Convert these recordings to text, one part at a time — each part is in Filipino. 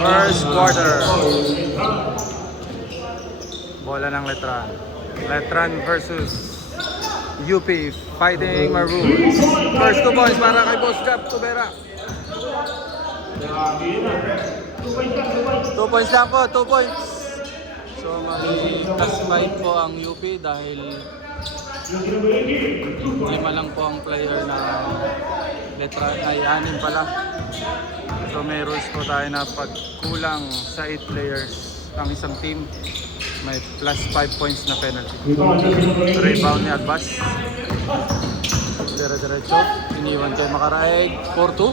First quarter. Bola ng Letran. Letran versus UP Fighting Maroons. First 2 points para kay Boss Gab Tubera. 2 points lang po, 2 points. So mag-plus 5 po ang UP dahil 5 lang po ang player na Letran ay 6 pala. So may rules po tayo na pag kulang sa 8 players ang isang team, may plus 5 points na penalty. Rebound ni Agbas. Dire-diretso. Iniwan kay Makaraeg. 4-2.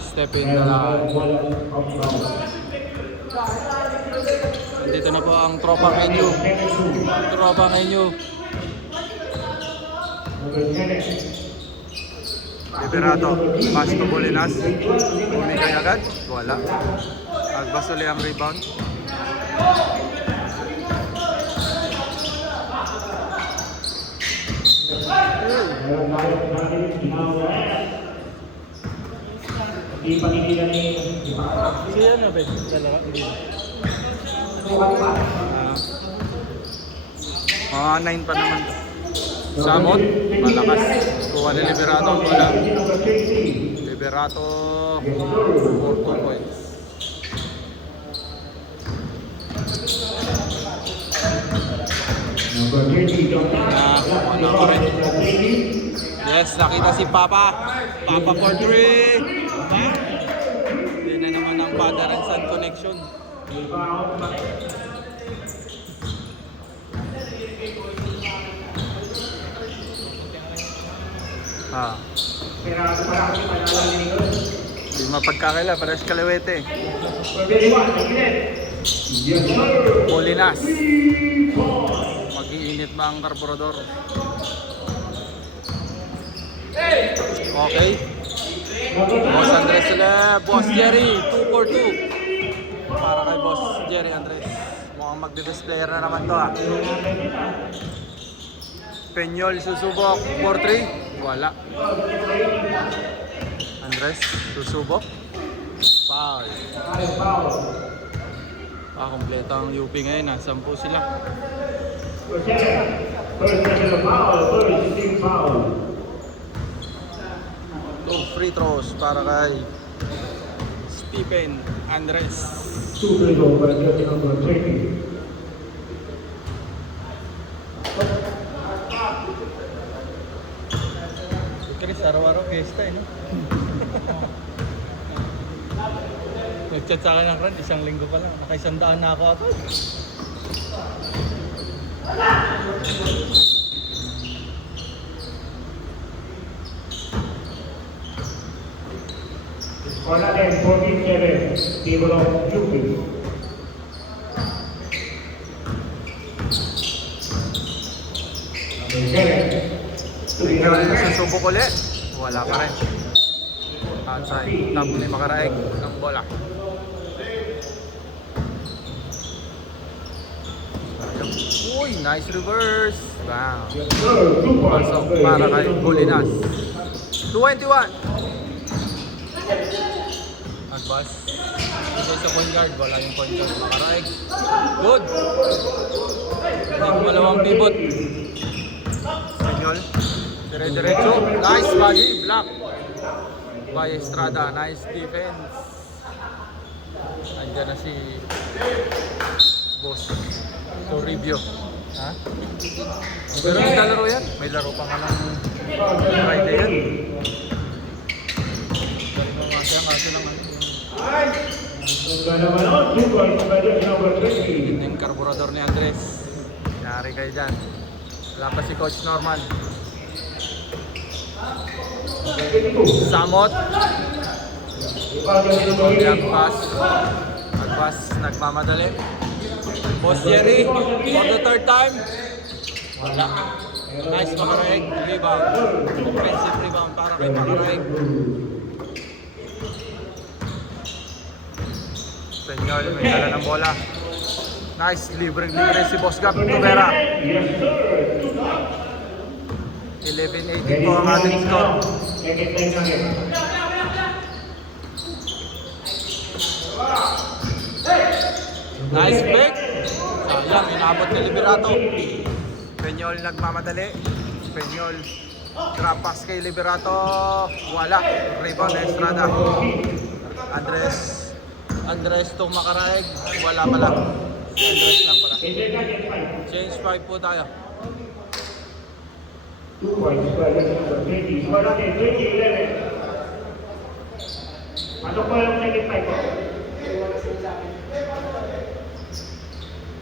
Step in na lang. Nandito na po ang tropa Kenyo. Tropa Kenyo. Liberato. Pass to Bolinas. Bumigay agad. Wala. Agbas ulit ang rebound. Siya na ba? Dalawa? Hindi. Mga 9 pa naman. Samot, malakas. Kuha ni Liberato. Wala. Liberato, 4 points. Ano ko rin. Yes, nakita si Papa. Papa for 3. Hindi na naman ang Father and Son connection. Hindi mapagkakila, pares kalawete. Bolinas. Mag-iinit ba ang karburador? Okay. Boss Andres sila. Boss Jerry, 2 for 2. Para kay Boss Jerry Andres. Mukhang magbe-best player na naman to ah. Peñol susubok, 4-3. Wala. Andres susubok. Foul. Kompleto ang UP ngayon ah. 10 sila. Two free throws para kay Stephen Andres. Chris, araw-araw fiesta eh, no? Nag-chat sa akin ng Ran, 1 linggo pa lang. Naka-100 na ako ako. Wala din, 14-7, table of UP. Susubok ulit. Wala pa rin. Outside. Tap ni Makaraeg ng bola. Uy, nice reverse. Bam. Pasok para kay Bolinas. 21. Agbas. Ito sa point guard. Wala yung point guard. Makaraeg. Good. Yung malawang pivot. Peñol. Dire-diretso. Nice body. Block. By Estrada. Nice defense. Andiyan na si Boss Toribio. Ha? Pero may laro yan. May laro pa nga ng Friday yan. Galing mo nga siya kasi lang yung karburador ni Andres. Yari kayo dyan. Wala pa si Coach Norman. Samot. Agbas nagmamadali. Boss Jerry for the 3rd time. Wala. Nice Makaraeg. Rebound. Offensive rebound para kay Makaraeg. Peñol may dala ng bola. Nice libre si Boss Gab Tubera. 11-18 po ang ating score. Second time again. Nice break. Sayang, inabot ni Liberato. Peñol nagmamadali. Peñol drop pass kay Liberato. Wala. Rebound na Estrada. Andres itong makaraig. Wala pala. Andres lang pala. Change 5 po tayo. 2 points for number 20. Score natin, 20-11. Ano po yung second time po?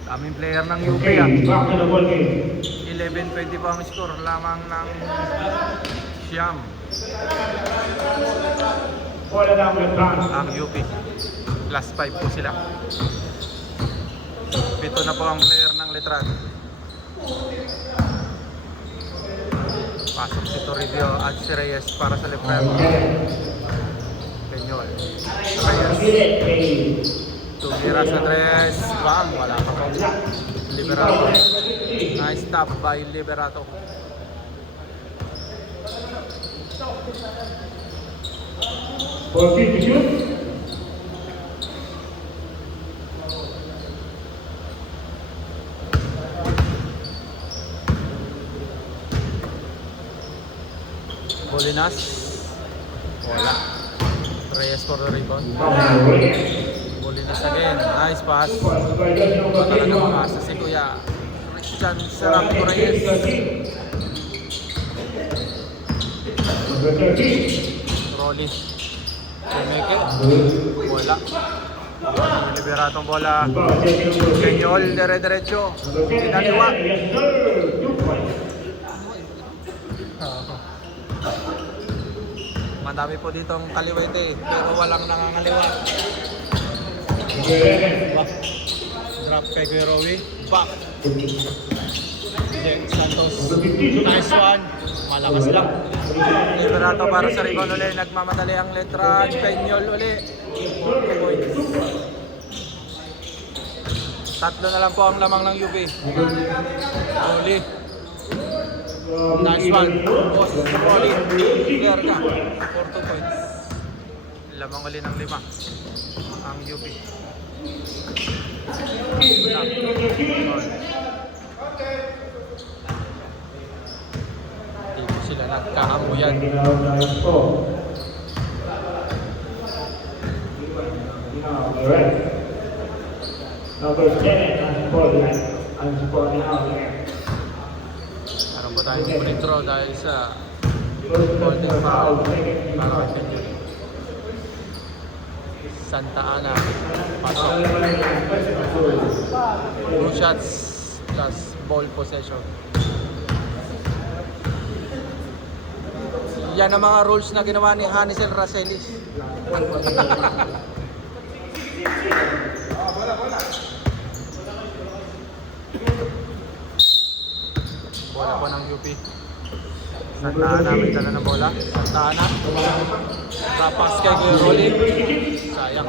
Daming player ng UP Okay, ah. back to the ball game. 11-20 pa ang score. Lamang ng Siam. Ball down with Bronx. Ang UP. Plus 5 po sila. 7 na po ang player ng Letran. Pasok si Toribio at si Reyes para sa Letran. Peñol. Reyes. Tumiras Andres. Bam! Wala pa po. Liberato. Nice stop by Liberato. For 3 to shoot. Bolinas. Wala. Reyes for the rebound. Bolinas again. Nice pass. Talaga makasa si Kuya Christian Serapio Reyes. Number 13. Rolly. Tumeke. Wala. Liberatong bola. Peñol, dire-diretso. Kinaliwa. Yes, sir. 2 points. Madami po ditong kaliwete pero walang nangangaliwa. Number 11. Back. Drop kay Kuya Rowy. Back. Jack Santos. Nice one. Malakas lang. Liberato para sa rebound ulit. Nagmamadali ang letra. Peñol ulit. 4 points. Tatlo na lang po ang lamang ng UP. Uli. Nice one. Boss. Uli. Clear ka. 4 points. Lamang uli ng 5. Ang UP. Dito sila nagkaamuyan. Number 7, unsport now. Meron po tayong free throw dahil sa Holding foul para kay Peñol. Santa Ana. Pasok. 2 shots plus ball possession. Yan ang mga rules na ginawa ni Hanisel Racelis. Bola po ng UP. Santa Ana, may dala ng bola. Santa Ana. Tapas kay Kuya Rolly. Sayang.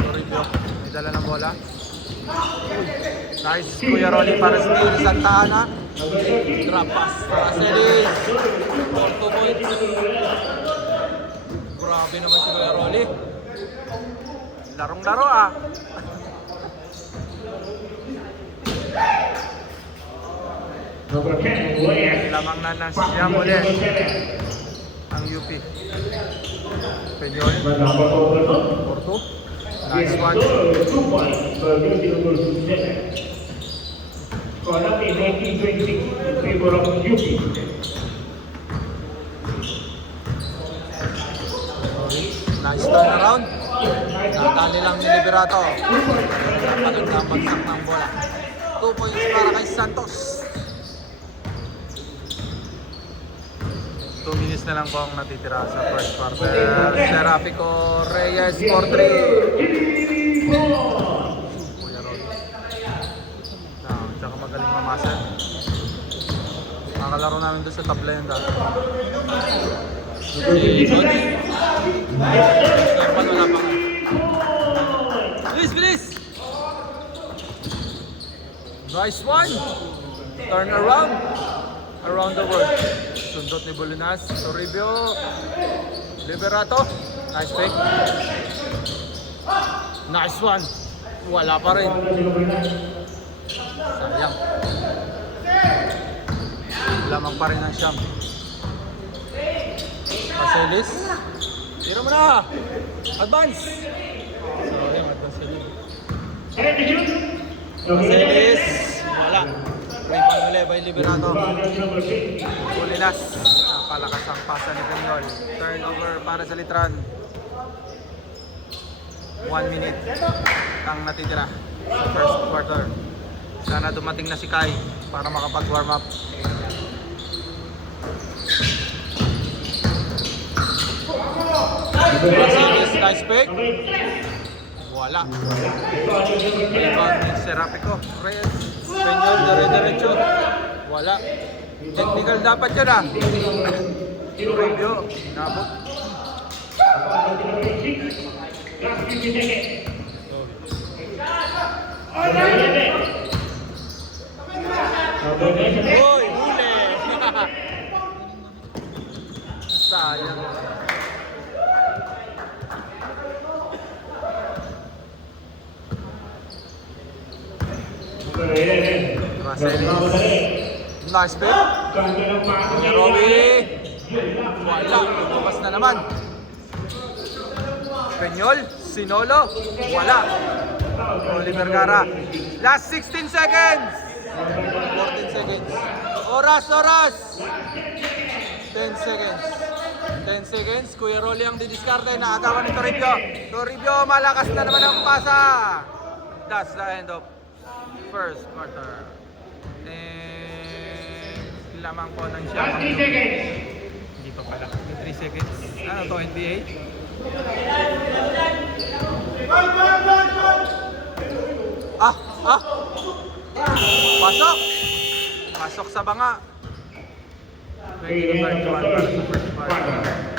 Toribio, may dala ng bola. Nice Kuya Rolly para sa team Santa Ana. Drop pass para Celis. 4 points. Grabe naman si Kuya Rolly. Larong-laro ah. Number 10, Williams. Lamang na siya muli ang UP. Peñol. Porto. Nice one. 2 points for number 7. Score natin 19-26 in favor of UP. Nice turnaround. Natali lang ni Liberato. Magandang bagsak ng bola. 2 points para kay Santos. 2 minutes na lang po ang natitira sa first quarter. Serafico Reyes for 3. Kuya Rod. Tsaka magaling mamasan. Makalaro namin doon sa tabla yun dati. Bilis, bilis! Nice one! Turn around. around the world. Sundot ni Bolinas. Toribio. Liberato. Nice fake. Nice one. Wala pa rin. Sayang. Lamang pa rin ang siyam. Paselis. Tira mo na. Advance. Sayang, advance sila. Paselis. Wala. Rebound ulit by Liberato. Bolinas. Napalakas ang pasa ni Peñol. Turnover para sa Litran. 1 minute ang natitira sa first quarter. Sana dumating na si Kai para makapag-warm up. Paselis, nice pick. Wala. Rebound ni Serapico. Reyes. Peñol, dire-diretso. Wala. Technical dapat yun ah. Review. Nabot. Uy, huli. Sayang. Racelis. Nice pick. Robbie. Wala. Lumabas na naman. Peñol. Sinolo. Wala. Oliver Gara. Last 16 seconds. 14 seconds. Oras. 10 seconds. 10 seconds. Kuya Rolly ang didiskarte. Naagawan ni Toribio. Toribio, malakas na naman ang pasa. That's the end of first quarter. Lamang po ng siya. Hindi pa pala. 3 seconds. Ano to, NBA? Pasok! Pasok sa banga. 20-31 para sa first quarter.